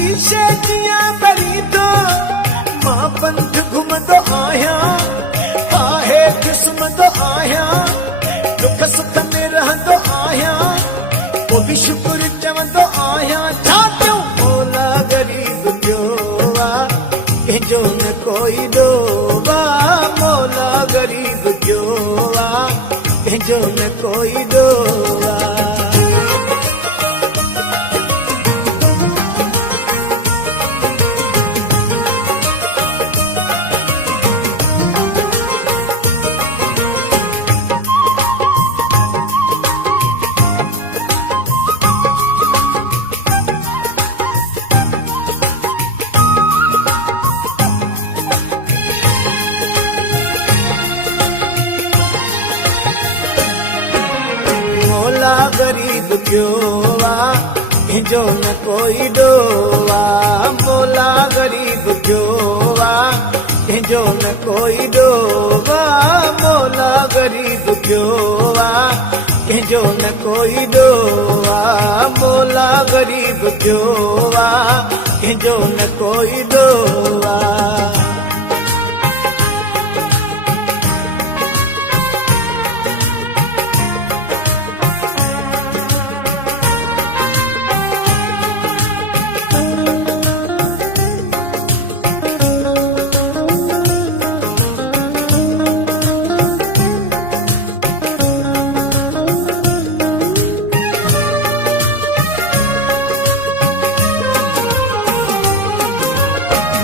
शीशे दियां बरी तो मां पंथ घुमंदो आहियां, आहे घुसमंदो आहियां, दुख सुख में रहंदो आहियां, पोइ बि शुक्र चवंदो आहियां। छा कयूं मौला ग़रीब जो आहे, कंहिंजो न कोई ॾोवा, मौला ग़रीब जो आहे, कंहिंजो न कोई ॾोवा। मौला ग़रीब जो आहे, कंहिंजो न कोई ॾोवा, मौला ग़रीब जो आहे, कंहिंजो न कोई ॾोवा, मौला ग़रीब जो आहे, कंहिंजो न कोई ॾोवा, मौला ग़रीब जो आहे, कंहिंजो न कोई ॾोवा।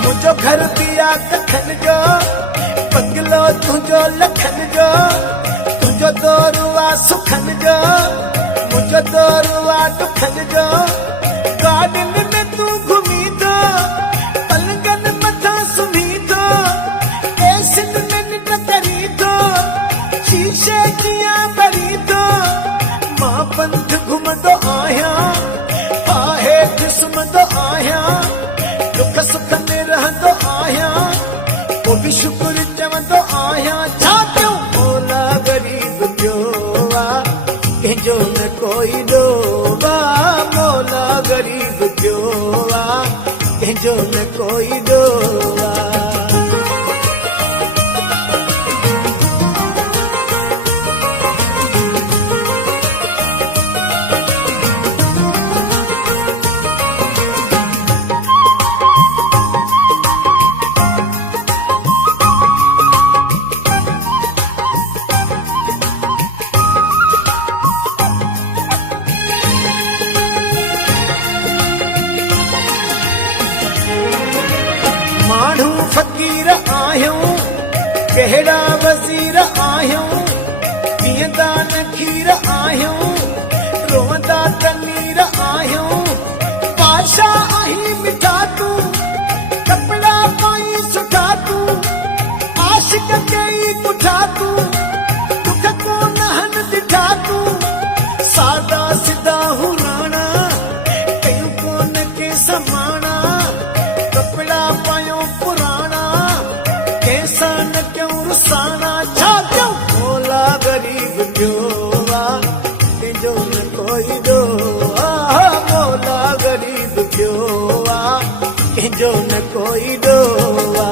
मुंहिंजो घर दिया कखन जो, बंगलो तुंहिंजो लखन जो, तुंहिंजो दौरु आहे सुखन जो, मुंहिंजो दौरु आहे दुखन जो। गार्डन में तूं घुमी थो, पलंगनि मथां सुम्ही थो, एसिन में निंड करी थो, शीशे दियां बरी थो, मां पंथ घुमंदो आहियां, आहे घुसमंदो आहियां, दुख सुख में रहंदो आहियां, पोइ बि शुक्र चवंदो आहियां। छा कयूं मौला ग़रीब जो आहे, कंहिंजो न कोई ॾोवा, मौला ग़रीब जो आहे, कंहिंजो न कोई ॾोवा। माण्हू फ़क़ीर आहियूं, कहिड़ा वज़ीर आहियूं, पीअंदा न खीर आहियूं, रोअंदा तनीर आहियूं, बादशाह आहीं मिठा तूं, कपिड़ा पाई सुठा तूं, आशिक़ कई पुठा तूं, दुख कोन हन ॾिठा तूं, सादा सिधा हुराणा कयूं कोन के समाणा, कपिड़ा पायूं पुराणा, कंहिंसां न कयूं रुसाणा। छा कयूं मौला ग़रीब जो आहे, कंहिंजो न कोई ॾोवा, मौला ग़रीब जो आहे, कंहिंजो न कोई ॾोवा।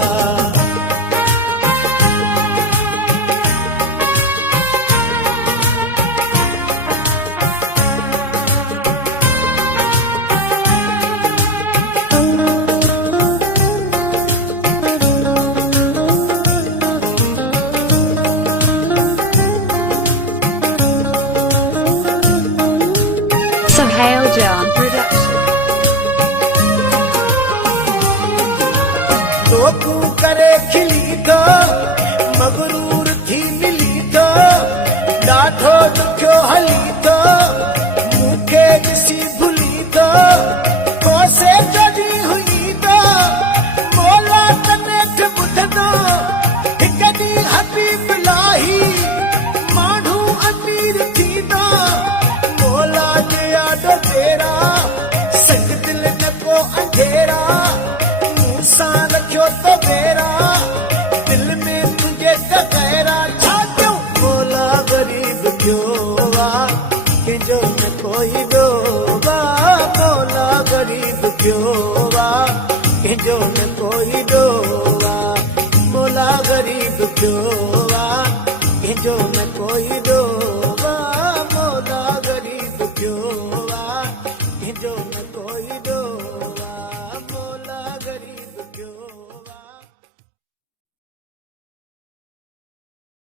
Sohail John Production. तो तूं करे खिली थो, मगरूर थी मिली थो, ॾाढो ॾुखियो हली थो, मूंखे ॾिसी भुली थो, कोसे जॾी हुई थो, मौला कनेठ ॿुधंदो, हिक ॾींहुं हबीब लाही, माण्हू अमीर थींदा, मौला जे आॾो तेरा, संग दिल न को अंधेरा, मूंसां रखियो तो बेरा, दिल कंहिंजो न कोई ॾोवा मोला ग़रीब थियो कंहिंजो न कोई ॾोवा